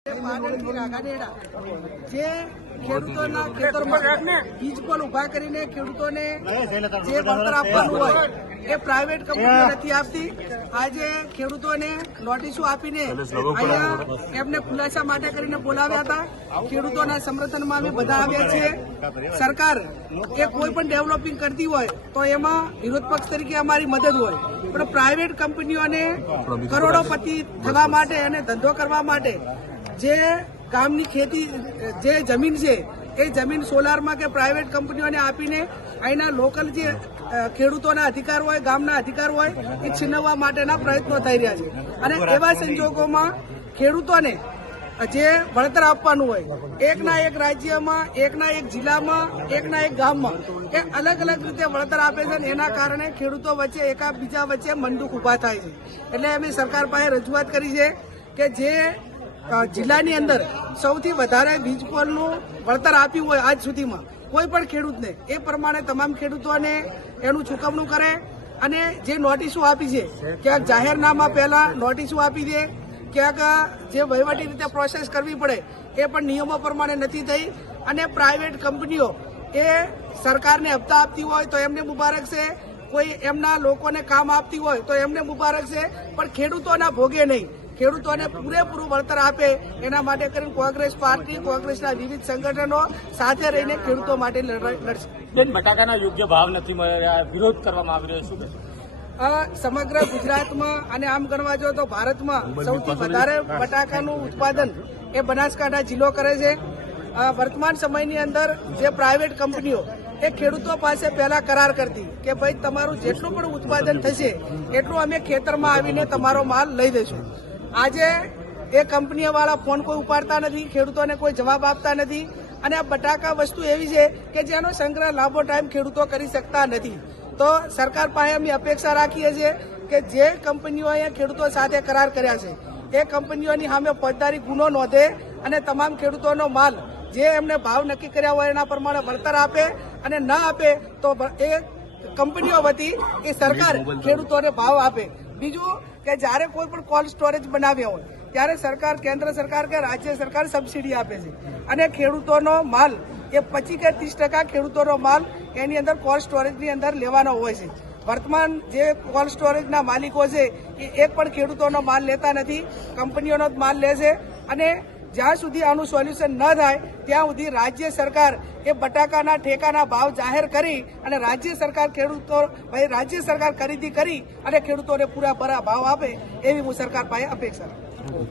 જે ખેડૂતોના ખેતરમાં બીજ પોલ ઉભા કરીને ખેડૂતોને જે વળતર આપવાનું હોય એ પ્રાઇવેટ કંપનીઓ નથી આપતી। આજે ખેડૂતોને નોટિસો આપીને અહીંયા એમને ખુલાસા માટે કરીને બોલાવ્યા હતા। ખેડૂતોના સમર્થનમાં અમે બધા આવ્યા છીએ। સરકાર એ કોઈ પણ ડેવલપિંગ કરતી હોય તો એમાં વિરોધ પક્ષ તરીકે અમારી મદદ હોય, પણ પ્રાઇવેટ કંપનીઓને કરોડોપતિ થવા માટે અને ધંધો કરવા માટે જે ગામની ખેતી જે જમીન છે એ જમીન સોલારમાં કે પ્રાઇવેટ કંપનીઓને આપીને અહીંના લોકલ જે ખેડૂતોના અધિકાર હોય, ગામના અધિકાર હોય એ છીનવવા માટેના પ્રયત્નો થઈ રહ્યા છે। અને એવા સંજોગોમાં ખેડૂતોને જે વળતર આપવાનું હોય એકના એક રાજ્યમાં, એકના એક જિલ્લામાં, એકના એક ગામમાં એ અલગ અલગ રીતે વળતર આપે છે। એના કારણે ખેડૂતો વચ્ચે એકાબીજા વચ્ચે મનદુખ ઉભા થાય છે। એટલે અમે સરકાર પાસે રજૂઆત કરી છે કે જે જિલ્લાની અંદર સૌથી વધારે વીજ પોલનું વળતર આપ્યું હોય આજ સુધીમાં કોઈ પણ ખેડૂતને, એ પ્રમાણે તમામ ખેડૂતોને એનું ચૂકવણું કરે। અને જે નોટિસો આપી છે ક્યાંક જાહેરનામા પહેલા નોટિસો આપી દે, ક્યાંક જે વહીવટી રીતે પ્રોસેસ કરવી પડે એ પણ નિયમો પ્રમાણે નથી થઈ। અને પ્રાઇવેટ કંપનીઓ એ સરકારને હપ્તા આપતી હોય તો એમને મુબારક છે, કોઈ એમના લોકોને કામ આપતી હોય તો એમને મુબારક છે, પણ ખેડૂતોના ભોગે નહીં, ખેડૂતોને પૂરેપૂરું વળતર આપે એના માટે કરીને કોંગ્રેસ પાર્ટી, કોંગ્રેસના વિવિધ સંગઠનો સાથે રહીને ખેડૂતો માટે લડશે। બટાકાના યોગ્ય ભાવ નથી મળ્યા, વિરોધ કરવામાં આવી રહ્યો છે। સમગ્ર ગુજરાતમાં અને આમ ગણવા જો તો ભારતમાં સૌથી વધારે બટાકાનું ઉત્પાદન એ બનાસકાંઠા જિલ્લો કરે છે। વર્તમાન સમયની અંદર જે પ્રાઇવેટ કંપનીઓ એ ખેડૂતો પાસે પહેલા કરાર કરતી કે ભાઈ તમારું જેટલું પણ ઉત્પાદન થશે એટલું અમે ખેતરમાં આવીને તમારો માલ લઈ દઈશું। આજે એ કંપનીવાળા ફોન કોઈ ઉપાડતા નથી, ખેડૂતોને કોઈ જવાબ આપતા નથી। અને આ બટાકા વસ્તુ એવી છે કે જેનો સંગ્રહ લાંબો ટાઈમ ખેડૂતો કરી શકતા નથી। તો સરકાર પાસે અમે અપેક્ષા રાખીએ છીએ કે જે કંપનીઓએ ખેડૂતો સાથે કરાર કર્યા છે એ કંપનીઓની સામે ફોજદારી ગુનો નોંધે અને તમામ ખેડૂતોનો માલ જે એમને ભાવ નક્કી કર્યા હોય એના પ્રમાણે વળતર આપે, અને ન આપે તો એ કંપનીઓ વતી એ સરકાર ખેડૂતોને ભાવ આપે। બીજું કે જ્યારે કોઈ પણ કોલ્ડ સ્ટોરેજ બનાવ્યા હોય ત્યારે સરકાર, કેન્દ્ર સરકાર કે રાજ્ય સરકાર સબસિડી આપે છે, અને ખેડૂતોનો માલ એ 25 કે 30% ખેડૂતોનો માલ એની અંદર કોલ્ડ સ્ટોરેજની અંદર લેવાનો હોય છે। વર્તમાન જે કોલ્ડ સ્ટોરેજના માલિકો છે એ એક પણ ખેડૂતોનો માલ લેતા નથી, કંપનીઓનો જ માલ લે છે। અને જ્યાં સુધી આનું સોલ્યુશન ન થાય ત્યાં સુધી રાજ્ય સરકાર એ બટાકાના ઠેકાના ભાવ જાહેર કરી અને રાજ્ય સરકાર ખરીદી કરી અને ખેડૂતોને પૂરા ભાવ આપે એવી હું સરકાર પાસે અપેક્ષા રાખું છું।